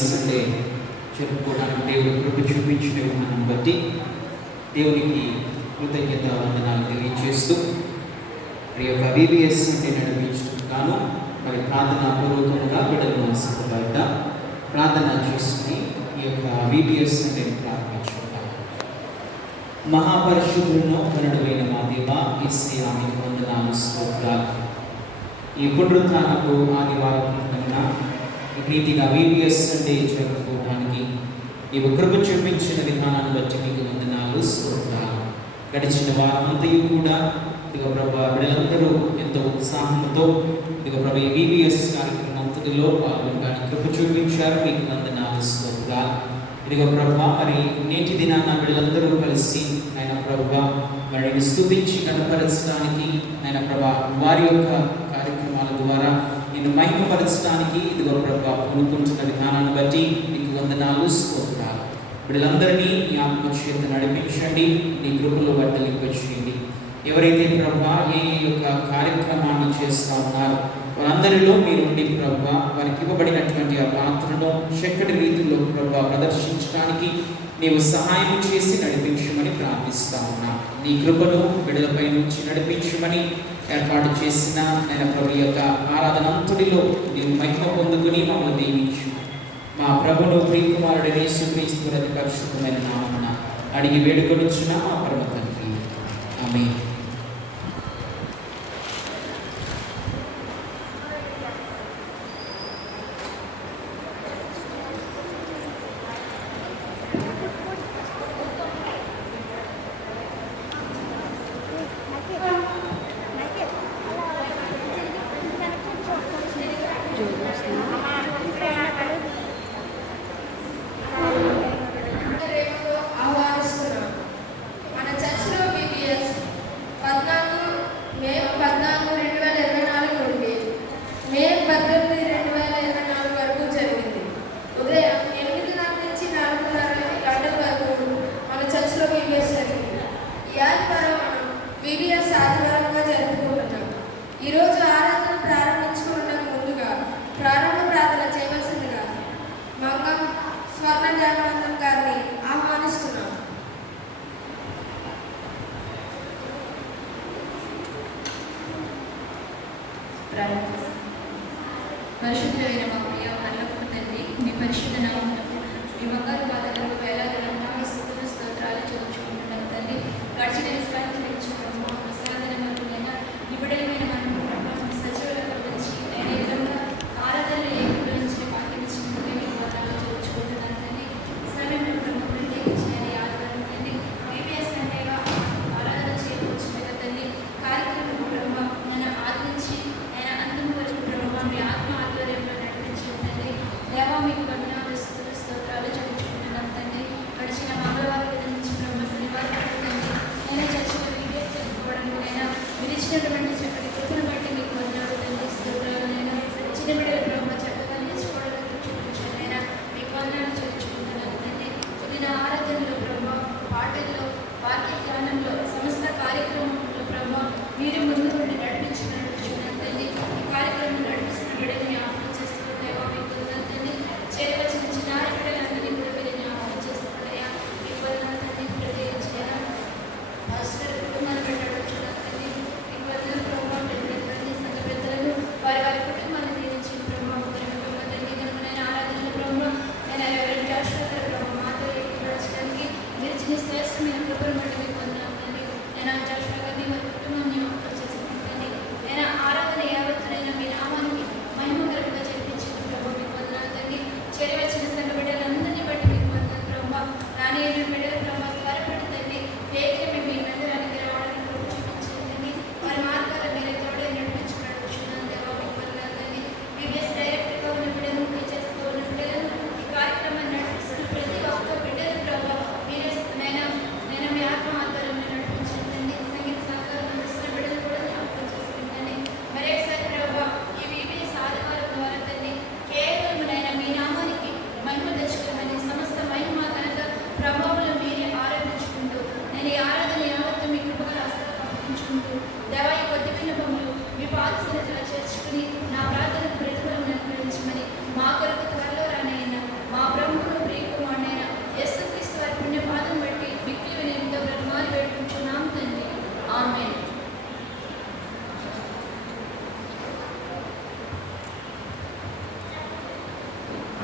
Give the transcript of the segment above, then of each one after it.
Sunday చెప్పుకోవడానికి దేవుడు కృప చూపించిన విధానం బట్టి దేవునికి కృతజ్ఞత వందనాలు తెలియజేస్తూ మరి యొక్క VBS అంటే నడిపించుకుంటాను. మరి ప్రార్థనాపూర్వకంగా బిడ్డలను సిద్ధపడ్డ ప్రార్థన చేసుకుని ఈ యొక్క VBS అంటే ప్రారంభించుకుంటాం. మహాపరిశుద్ధులను కరుణమైన మా దేవ యేసయ్యా మీకు వందనాలు స్తోత్రాలు. ఈ పునరుత్థానపు ఆదివారం ఈ రీతిగా VBS అంటే జరుపుకోవడానికి నీవు కృప చూపించిన విధానాన్ని బట్టి మీకు వందనాలు స్తోత్రాలు. గడిచిన వారమంతయు కూడా ఇదిగో ప్రభా బిడ్డలందరూ ఎంతో ఉత్సాహంతో ఇదిగో ప్రభా ఈ VBS కార్యక్రమం అంతటిలో పాల్గొనడానికి కృప చూపించారు. మీకు వందనాలు స్తోత్రాలు. ఇదిగో ప్రభా మరి నేటి దినాన బిడ్డలందరూ కలిసి ఆయన ప్రభా వారిని స్తుతించి కనపరచడానికి ఆయన ప్రభా వారి యొక్క కార్యక్రమాల ద్వారా నేను మహిమపరచడానికి ఇదిగో ప్రభా కొనుక్కుంటున్న విధానాన్ని బట్టి మీకు వందనాలు స్తోత్రాలు. వీళ్ళందరినీ నీ ఆత్మచేత నడిపించండి, నీ కృపలో వర్ధలింపచేయండి. ఎవరైతే ప్రభా ఏ యొక్క కార్యక్రమాన్ని చేస్తూ ఉన్నారో వారందరిలో మీరుండి ప్రభా వారికి ఇవ్వబడినటువంటి ఆ పాత్రను చక్కటి రీతిలో ప్రభా ప్రదర్శించడానికి నీవు సహాయం చేసి నడిపించమని ప్రార్థిస్తా ఉన్నా. నీ కృపను బిడ్డలపై నుంచి నడిపించమని ఏర్పాటు చేసిన నేను ప్రభు యొక్క ఆరాధన అంతటిలో నీవు మహిమ పొందుకుని మమ్మల్ని దీవించు. మా ప్రభును ప్రియకుమారుడైన యేసుక్రీస్తు అతి పరిశుద్ధమైన నామమున అడిగి వేడుకొనుచున్న మా పరమ తండ్రి, ఆమేన్. ఈరోజు ఆరాధన ప్రారంభించుకోవడానికి ముందుగా ప్రారంభ ప్రార్థన చేయవలసిందిగా మంగం స్వర్ణ జాగవంతం గారిని ఆహ్వానిస్తున్నాం. పరిశుద్ధులైన మా ప్రియ అల్లపు తండ్రి, మీ పరిశుద్ధ నామమునకు మీ బంగారు పాదాలకు వేలాది వందనాలు స్తుతులు స్తోత్రాలు చెల్లించుకుంటున్నాం తండ్రి. గడిచిన నిబిడమైన సచివులకు గురించి నేను విధంగా ఆరాధన గురించి పాటించినందుకే మీకు వందనాలు చెల్లించుకుంటున్నాను తండ్రి. సమయంలో ప్రత్యేకించిన ఆదివారం తండ్రి VBS అంటేగా ఆరాధన చేయవచ్చిన తండ్రి కార్యక్రమం ప్రభావ నేను ఆదరించి ఆయన అంతిమ వరకు ప్రభావ మీ ఆత్మ ఆధ్వర్యంలో నడిపించిన తండ్రి. దేవా మీకు వందనాలు స్తోత్రాలు చెల్లించుకుంటున్నాం తండ్రి. గడిచిన మంగళవారం నుంచి బ్రహ్మ శనివారం తండ్రి నేనే చర్చలో VBS జరుపుకోవడానికి నేను విధించినటువంటి చక్కటి కృపను బట్టి మీకు వందనాలు తండ్రి. స్తోత్రాలు నేను చిన్న బిడ్డల బ్రహ్మ చక్కగా నేర్చుకోవడానికి చూపించానైనా మీకు వందనాలు చెల్లించుకుంటున్నాను తండ్రి. పుదిన ఆరాధనలో బ్రహ్మ పాటల్లో వాక్య ధ్యానంలో సమస్త కార్యక్రమంలో బ్రహ్మ మీరు ముందు నుండి నడిపించినట్టు చూడండి తండ్రి. ఈ కార్యక్రమం నడిపిస్తున్న బిడ్డని ఆహ్వానం చేస్తున్న దేవా మీకు వందనాలు తండ్రి.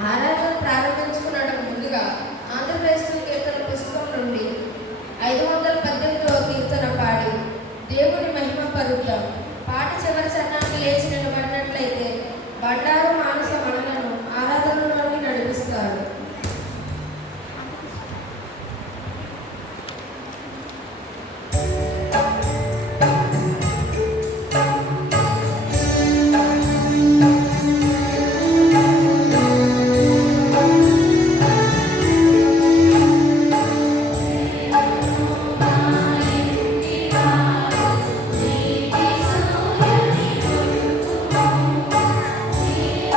ఆరాధన ప్రారంభించుకున్నకు ముందుగా ఆంధ్రప్రదేశ్ కీర్తన పుస్తకం నుండి 518వ కీర్తన పాడి దేవుని మహిమ పరుద్దాం. పాట చివరి చరణానికి లేచి నిలబడినట్లయితే బండారు మానస మనలను ఆరాధనలోకి నడిపిస్తారు. Thank you.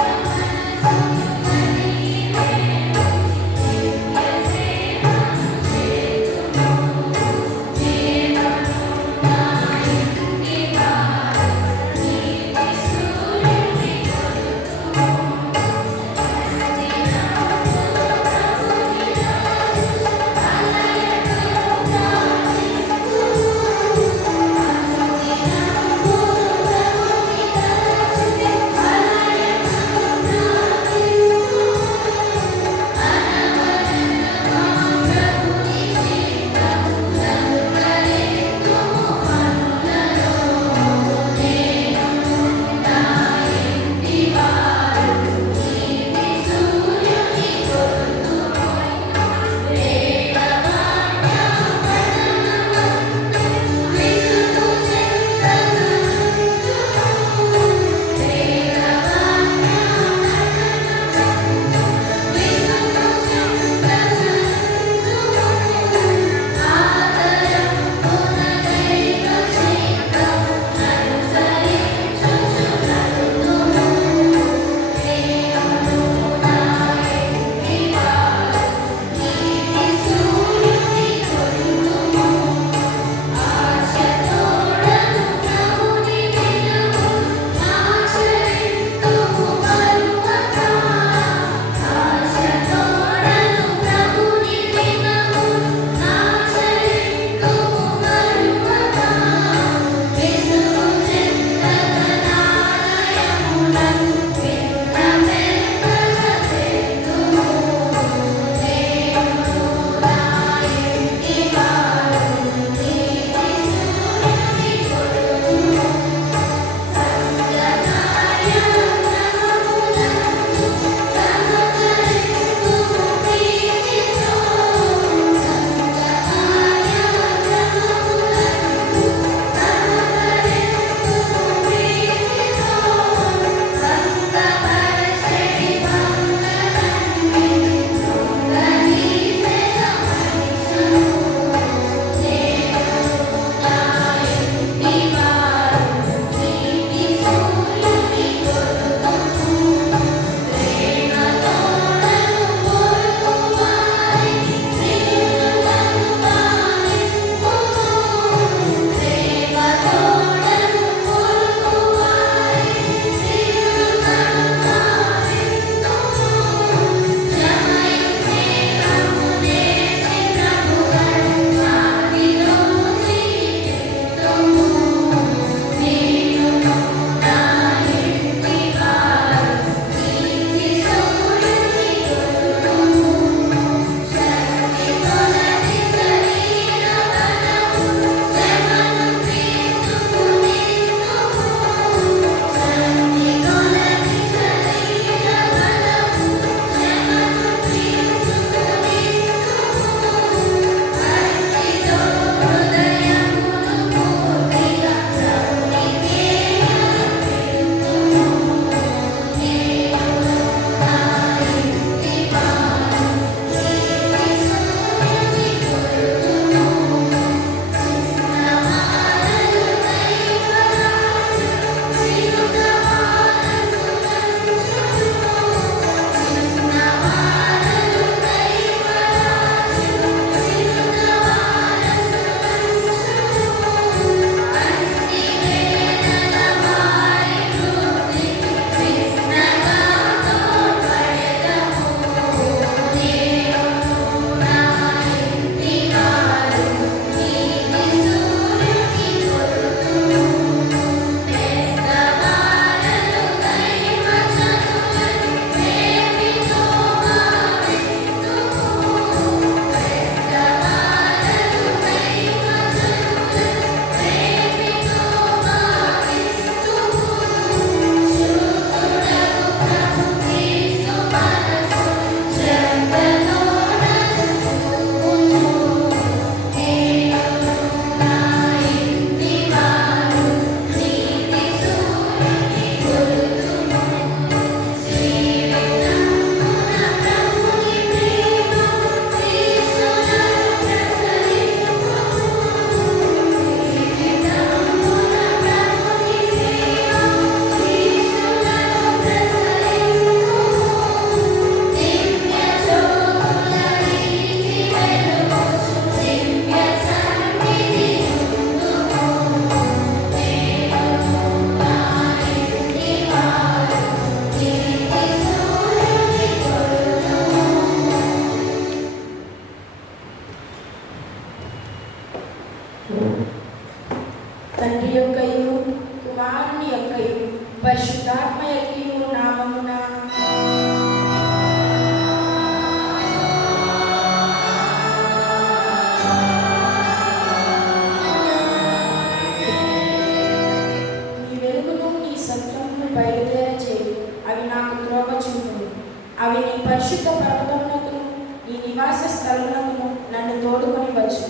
పరిశుద్ధ పర్వతమునకును నీ నివాస స్థలమునకును నన్ను తోడుకొని వచ్చు.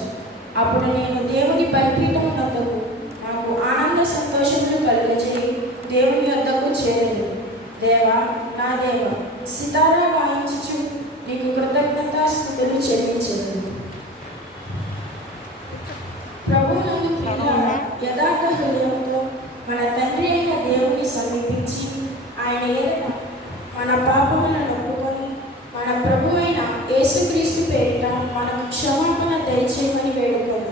అప్పుడు నేను దేవుని బలిపీఠమునొద్దకు నాకు ఆనంద సంతోషములు కలుగజేయి దేవుని వద్దకు చేరేను. దేవా నా దేవ, సితారా వాయించుచు నీకు కృతజ్ఞతాస్తుతులు చెల్లించెదను. ప్రభువునందు ప్రియులారా, యథార్థ హృదయంతో మన తండ్రి అయిన దేవుని సమీపించి ఆయన ఎదుట మన పాపములను ఒప్పుకొని మన ప్రభు అయిన యేసుక్రీస్తు పేరిట మనకు క్షమాపణ దయచేయమని వేడుకున్నాం.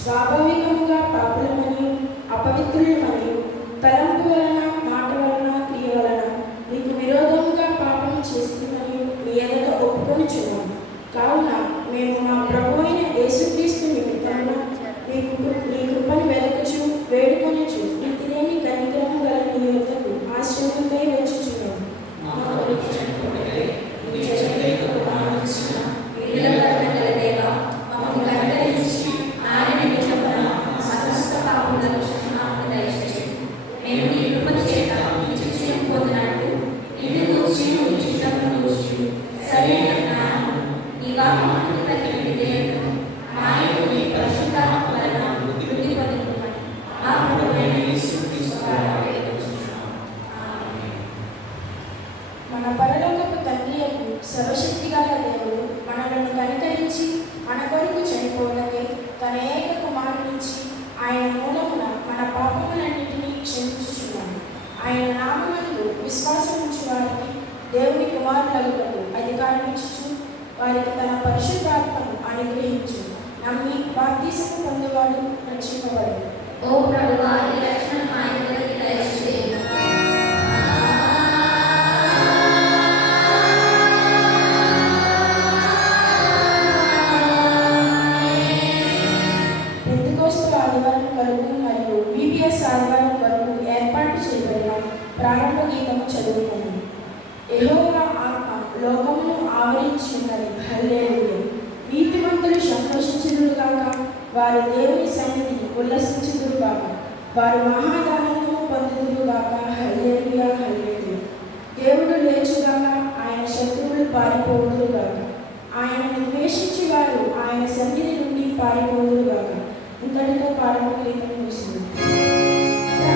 స్వాభావికముగా పాపులమని అపవిత్రులమని తలంపు వలన మాట వలన క్రియ వలన నీకు విరోధముగా పాపము చేస్తుందని మీ ఎదుట ఒప్పుకొనుచున్నాము. కావున మేము మా ప్రభు అయిన యేసుక్రీస్తు నిమిత్తమున నీ కృపను వెదకుచు వేడుకొనుచు నీతిలేని కనికరము గల నీ యొద్దకు ఆశ్రయముకై వచ్చుచున్నాము. మన పరలోకపు తండ్రి సర్వశక్తిగల దేవుడు మనలను కనికరించి మన కొరకు చనిపోవడానికి తన ఏక కుమారునిచ్చి ఆయన మూలమున మన పాపములన్నింటినీ క్షమించుచున్నాడు. ఆయన నామమునందు విశ్వాసం ఉంచు వారికి దేవుని కుమారులకు అధికారం ఇచ్చుచు వారికి తన పరిశుద్ధాత్మను అనుగ్రహించు. నమ్మి బాప్తిసము పొందువాడు రక్షింపబడు. ఓ ప్రభువా, ఈ రక్షణ ఆయనకి దయచేయి. పెంతెకోస్తు ఆదివారం కొరకు మరియు VBS ఆదివారం కొరకు ఏర్పాటు చేయబడిన ప్రారంభ గీతము చదువుకున్నాను. యెహోవా ఆత్మ లోకమును ఆవరించి ఉన్నది. హల్లెలూయా. నీతిమంతులు సంతోషించుదురుగాక, వారు దేవుని సన్నిధిని ఉల్లసించుదురుగాక, వారు మహాదానందము పొందుదురుగాక. హల్లెలూయా, హల్లెలూయా. దేవుడు లేచుగాక, ఆయన శత్రువులు పారిపోదురుగాక, ఆయనను ద్వేషించి వారు ఆయన సన్నిధి నుండి పారిపోదురుగాక. ఇంతటితో ప్రారంభ గీతం ముగిసింది. ఓ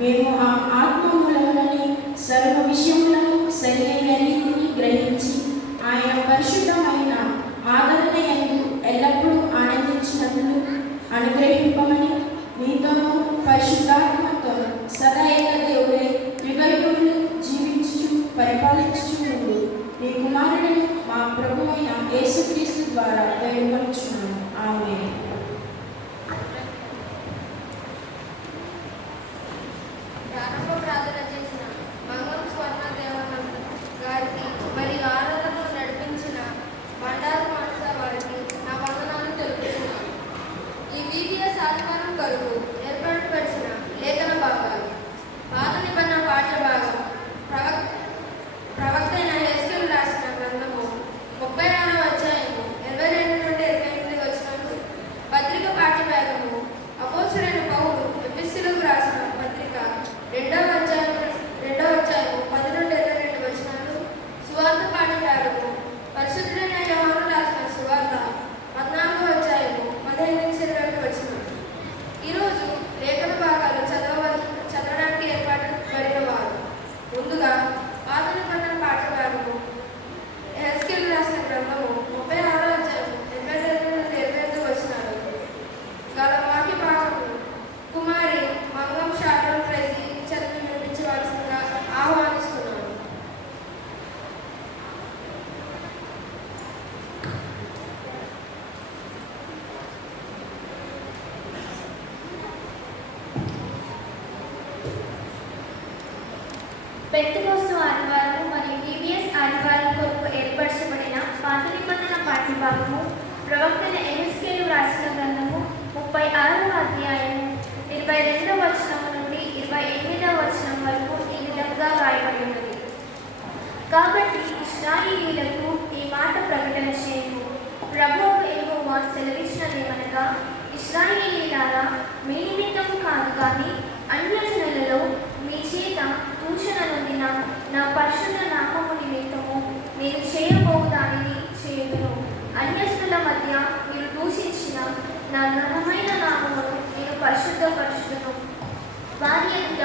మేము ఆ ఆత్మ మూలములని సర్వ విషయములను సరైన రీతిని గ్రహించి ఆయన పరిశుద్ధమైన ఆదరణ యందు ఎల్లప్పుడూ ఆనందించినట్లు అనుగ్రహింపమని మీతోనూ పరిశుద్ధాత్మతో సదా ఏక దేవుడే యుగయుగములు జీవించుచు పరిపాలించుచు ఉండు మీ కుమారుడిని మా ప్రభువైన యేసుక్రీస్తు ద్వారా వేడుకొనుచున్నాము. ఆమేన్. ప్రారంభ ప్రార్థన చేసిన మంగళం స్వర్ణ దేవనం గారికి మరియు ఆరాధనను నడిపించిన బండారు మనస వారికి నా వందనాలు తెలుపుతున్నాను. ఈ VBS ఆదివారం కొరకు ఏర్పాటుపరిచిన లేఖన భాగాలు: పాత నిబంధన పాఠ్య భాగం ప్రవక్త అయిన హెజ్కేలు రాసిన గ్రంథము 36వ అధ్యాయము 22 నుండి 28 వచనములు. పత్రిక పాఠ్య భాగము అపోస్తలుడైన పౌలు ఎఫెసీయులకు రాసిన పత్రిక 2వ అధ్యాయము 10 నుండి 22 వచనాలు. సువార్త పాఠ్య భాగము పరిశుద్ధుడైన యోహాను రాసిన సువార్త 14వ అధ్యాయము 15 నుంచి 22 వచనాలు. ఈరోజు లేఖన భాగాలు చదవడానికి ఏర్పాటుపడిన వారు: ముందుగా పాత నిబంధన పాఠ్య భాగము హెజ్కేలు రాసిన గ్రంథము 36వ అధ్యాయము 22 నుండి 28 వచనాలు గల వాక్య భాగము కుమారి మంగం షారోన్ ప్రైజీ చదివి వినిపించవలసిందిగా ఆహ్వానిస్తున్నాను. పెంతెకోస్తు ఆదివారము మరియు VBS ఆదివారం కొరకు ఏర్పరచబడిన పాత నిబంధన పాఠ్యభాగము ప్రవక్త యెహెజ్కేలు రాసిన గ్రంథము 36వ అధ్యాయము 22వ వచనం నుండి 28వ వచనం వరకు ఈ విధంగా రాయబడి ఉన్నది. కాబట్టి ఇశ్రాయేలీయులకు ఈ మాట ప్రకటన చేయము. ప్రభువు యెహోవా సెలవిచ్చినదేమనగా, ఇశ్రాయేలీయులారా, మీ నిమిత్తము కాదు కానీ అన్యజనులలో మీ చేత దూషణ నొందిన నా పరిశుద్ధ నామము నిమిత్తము నేను చేయబోవు దానిని చేయుదును. అన్యజనుల మధ్య మీరు దూషించిన నా ఘనమైన నామమును నేను పరిశుద్ధపరచుదును. వారి ఎదుట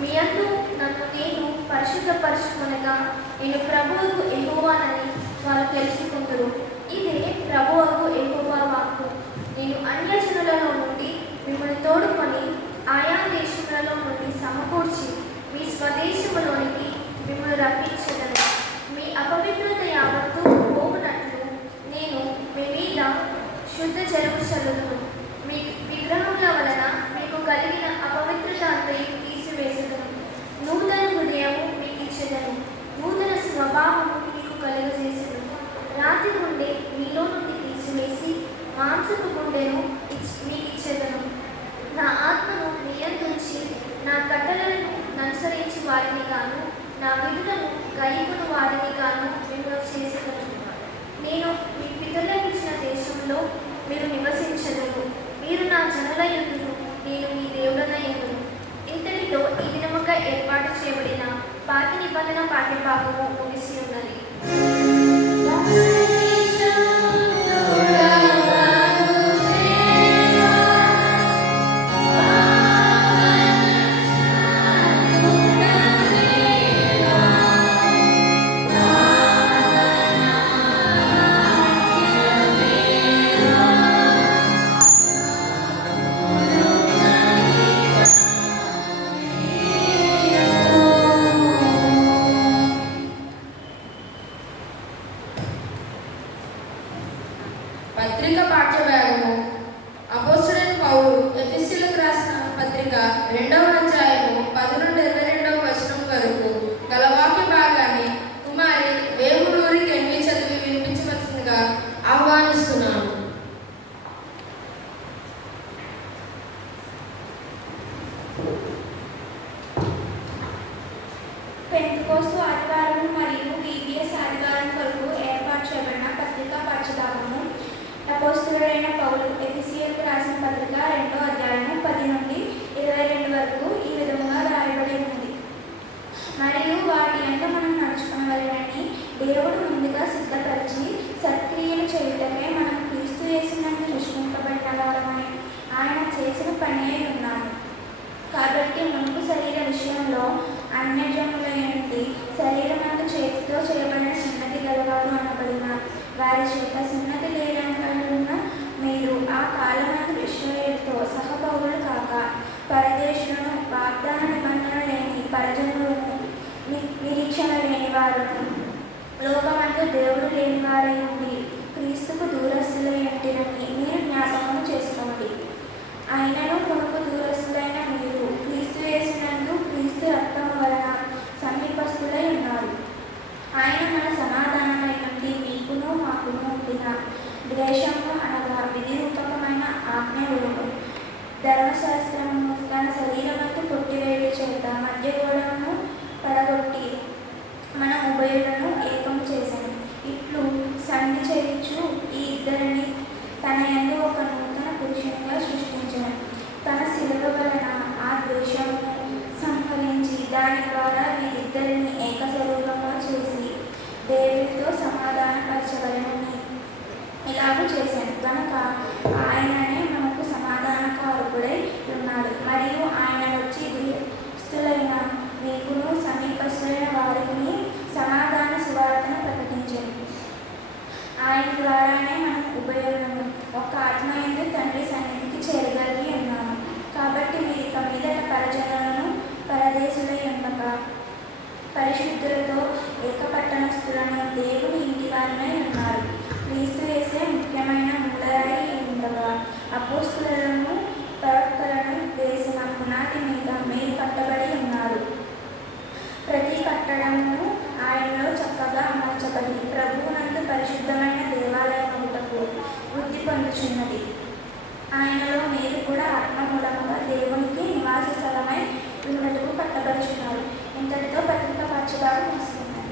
మీ యందు నన్ను నేను పరిశుద్ధపరచుకొనగా నేను ప్రభువుకు యెహోవానని వారు తెలుసుకుందురు. ఇదే ప్రభువుకు యెహోవా వాక్కు. నేను అన్యజనులలో నుండి మిమ్మల్ని తోడుకొని ఆయా దేశములలో నుండి సమకూర్చి మీ స్వదేశములోనికి మిమ్మల్ని రప్పించదను. మీ అపవిత్రత యావత్తు పోవునట్లు నేను మీ మీద శుద్ధ జలము చల్లుదును. మీ విగ్రహముల వలన మీకు కలిగిన అపవిత్రత అంతయు తీసివేసెదను. నూతన హృదయము మీకు ఇచ్చెదను, నూతన స్వభావము మీకు కలుగజేసెదను. రాతి గుండె మీలో నుండి తీసివేసి మాంసపు గుండెను మీకు ఇచ్చెదను. నా ఆత్మను నియంత్రించి నా కట్టడలను అనుసరించి వారిని గాను నా విధులను గైకొను వారిని గాను మిమ్మల్ని చేసేదను. నేను మీ పితరులకు ఇచ్చిన దేశంలో మీరు నివసించదురు. మీరు నా జనులయ్యుందురు, నేను మీ దేవుడనయ్యుందును. ఇంతటితో ఈ దినముగా ఏర్పాటు చేయబడిన పాత నిబంధన పాఠ్యభాగము ముగిసి ఉన్నది. పత్రిక పాఠ్య భాగము అపోస్తలుడైన పౌలు ఎఫెసీయులకు రాసిన పత్రిక 2వ అధ్యాయము 10 నుండి 22వ వచనం వరకు గల వాక్య భాగాన్ని కుమారి వేములూరి కెన్వి చదివి వినిపించవలసిందిగా ఆహ్వానిస్తున్నాను. పెంతెకోస్తు ఆదివారం మరియు VBS ఆదివారం కొరకు ఏర్పాటు చేయబడిన పత్రికా పాఠ్యభాగము అపోస్తలుడైన పౌలు ఎఫెసీయులకు రాసిన పత్రిక 2వ అధ్యాయము 10 నుండి 22 వరకు ఈ విధముగా రాయబడి ఉన్నది. మరియు వాటి యందు మనం నడుచుకునవలెనని దేవుడు ముందుగా సిద్ధపరిచి సత్క్రియలు చేయుటకై మనం క్రీస్తు యేసునందు సృష్టింపబడిన వారమై ఆయన చేసిన పని అయి ఉన్నాము. కాబట్టి మునుపు శరీరం అన్యజనులైనటి శరీరమందు చేతితో చేయబడిన సున్నతి గలవారు అనబడిన వారి చేత సున్నతి లేనన్న మీరు ఆ కాలమందు ఇశ్రాయేలుతో సహపౌరులు కాక పరదేశులను వాగ్దాన నిబంధన లేని పరజనులను నిరీక్షణ లేని వారును లోకమందు దేవుడు లేని వారై ఉండి క్రీస్తుకు దూరస్తులై ఉంటిరని మీరు జ్ఞాపకం చేసుకోండి. అయినను కొనుకు దూరస్తులైన మీరు క్రీస్తు యేసునందు క్రీస్తు రక్తం వలన సమీపస్తులై ఉన్నారు. ఆయన మన సమాధానమై నుండి మీకును మాకును ఉండిన ద్వేషము అనగా విధిరూపకమైన ఆజ్ఞలను ధర్మశాస్త్రము తన శరీరమందు కొట్టివేయుట చేత మధ్య గోడను పడగొట్టి మన ఉభయులను ఏకం చేశాను. ఇట్లు సంధి చేయించు ఈ ఇద్దరిని తన యందు ఒక నూతన పురుషునిగా సృష్టించాను. తన శిలువ వలన ఆ ద్వేషమును సంహరించి దాని ద్వారా వీరిద్దరిని ఏకస్వరూపంగా చేసి దేవుడితో సమాధానపరచగలనని ఇలాగూ చేశాను. కనుక ఆయననే మనకు సమాధానకారకుడై ఉన్నాడు. మరియు ఆయన వచ్చి దుస్థులైన మీకును సమీపస్తులైన వారికి సమాధాన సువార్తను ప్రకటించాడు. ఆయన ద్వారానే మనం ఉభయులను ఒక ఆత్మయందు తండ్రి సన్నిధికి చేరగలిగి ఉన్నాము. కాబట్టి వీరిక మీదట పరజనులను పరదేశులై ఉండక పరిశుద్ధులతో ఏకపట్టణస్థులను దేవుని ఇంటి వారినై ఉన్నారు. క్రీస్తు యేసే ముఖ్యమైన మూలరాయి ఉండగా అపోస్తలులను ప్రవక్తలను వేసిన పునాది మీద మీరు కట్టబడి ఉన్నారు. ప్రతి కట్టడమును ఆయనలో చక్కగా అమర్చబడి ప్రభువునందు పరిశుద్ధమైన దేవాలయములకు వృద్ధి పొందుచున్నది. ఆయనలో మీరు కూడా ఆత్మ మూలముగా దేవునికి నివాస స్థలమై ఉన్నట్టుకు కట్టబడుచున్నారు. ఇంతటితో పత్రిక పరచబాటు వస్తున్నారు.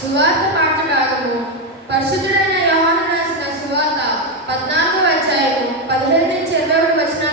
సువార్త పాఠభాగము. పరిశుద్ధుడైన యోహాను రాసిన సువార్త 14వ అధ్యాయము 17 నుంచి 21 వచనాల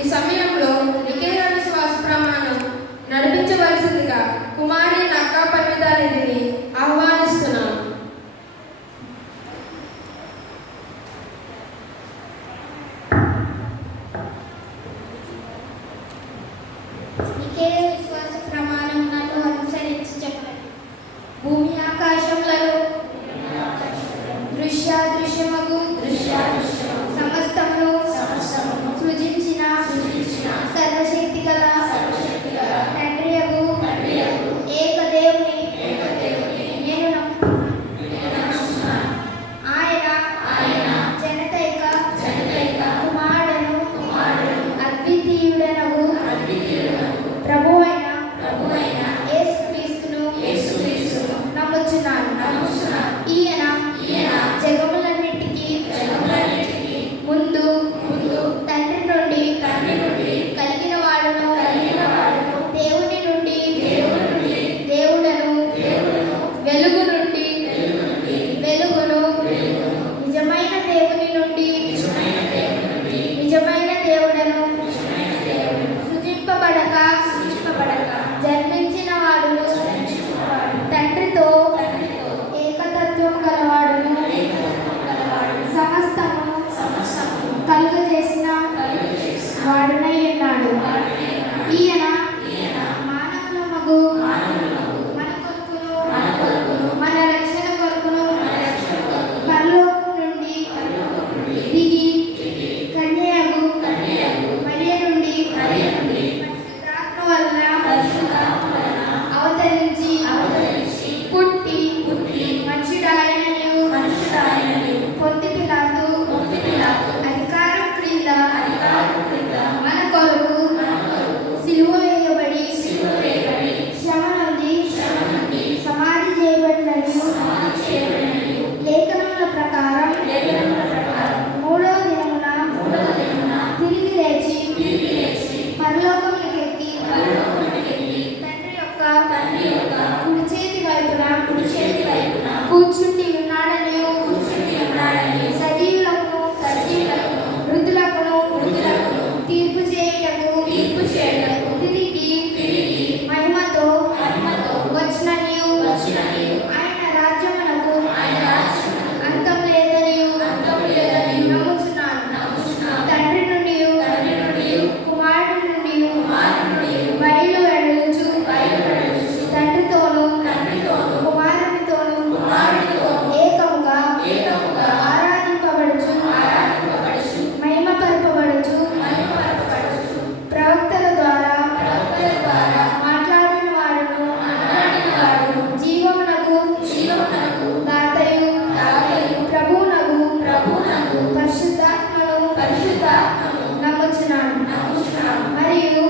ఈ సమయంలో నికేయ విశ్వాస ప్రమాణం నడిపించవలసిందిగా కుమారి నక్కా పరిమితానిధిని ఆహ్వానిస్తున్నాను. నికేయ విశ్వాస ప్రమాణములను అనుసరించి చెప్పండి. భూమి ఆకాశములను దృశ్యాదృశ్యమగు సమస్తమును సృజించిన సర్వశక్తి గల తండ్రియగు ఏక దేవుని నేను నమ్ముతున్నాను. ఆయన జనతైక కుమారుడను అద్వితీయుడనగు ప్రభు అయిన యేసుక్రీస్తును నమ్ముచున్నాను. ఈయన జగములన్నిటికీ ముందు తండ్రి నుండి కలిగిన వాడును, దేవుని నుండి దేవుడను, వెలుగు నుండి వెలుగును, నిజమైన దేవుని నుండి నిజమైన దేవుడను, సృజింపబడక జన్మించిన వాడును, తండ్రితో ఏకతత్వం గలవాడును, సమస్తము కలుగజేసిన వాడునై ఉన్నాడు. ఈయన మానవులమగు మన కొరకును మన రక్షణ కొరకును పరలోకం నుండి దిగి కన్యయగు మరియ నుండి పరిశుద్ధాత్మ వలన అవతరించి పుట్టి మనుషుడాయననియు పొంతి పిలాతు అధికారం క్రింద మన కొరకు సిలువ వేయబడి శ్రమ నుండి సమాధి చేయబడిననియు లేఖనముల ప్రకారం మూడవ దినమున తిరిగి లేచి పరలోకములకెక్కి తండ్రి యొక్క కుడి చేతి వైపున కూర్చుండి ఉన్నాడనియు సజీవులకు వృద్ధులకును తీర్పు చేయుటకు తిరిగి మహిమతో వచ్చిననియు ఆయన రాజ్యమునకు అంతం లేదనియు నమ్ముచున్నాను. తండ్రి నుండి కుమారుడి నుండి బయలువెళ్ళుచు తండ్రితోను కుమారునితోను ఏకముగా ఆరాధింపబడుచు మహిమపరపబడుచు ప్రవక్తల ద్వారా మాట్లాడిన వాడును జీవమునకు దాతయు ప్రభువునకు పరిశుద్ధాత్మను నమ్ముచున్నాను. మరియు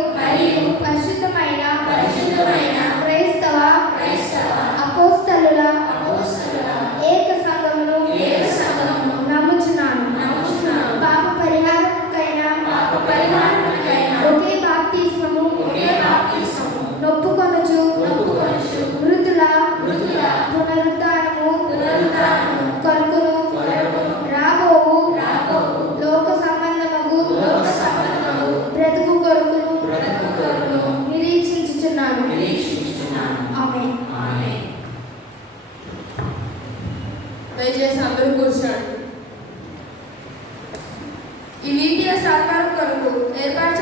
పరిశుద్ధమైన క్రైస్తవ అపోస్తలుల ఏక సంఘమును నమ్ముచున్నాను. పాప పరిహారముకైన ఒకే బాప్తిస్మము నొప్పుకొనుచు మృతుల పునరుద్ధానము కొరకును రాబోవు లోక సంబంధమగు బ్రతుకు కొరకును నిరీక్షించుచున్నాను. ఆమేన్. దయచేసి అందరూ కూర్చోండి. ఈ VPS ఆకారం కొరకు ఏర్పాటు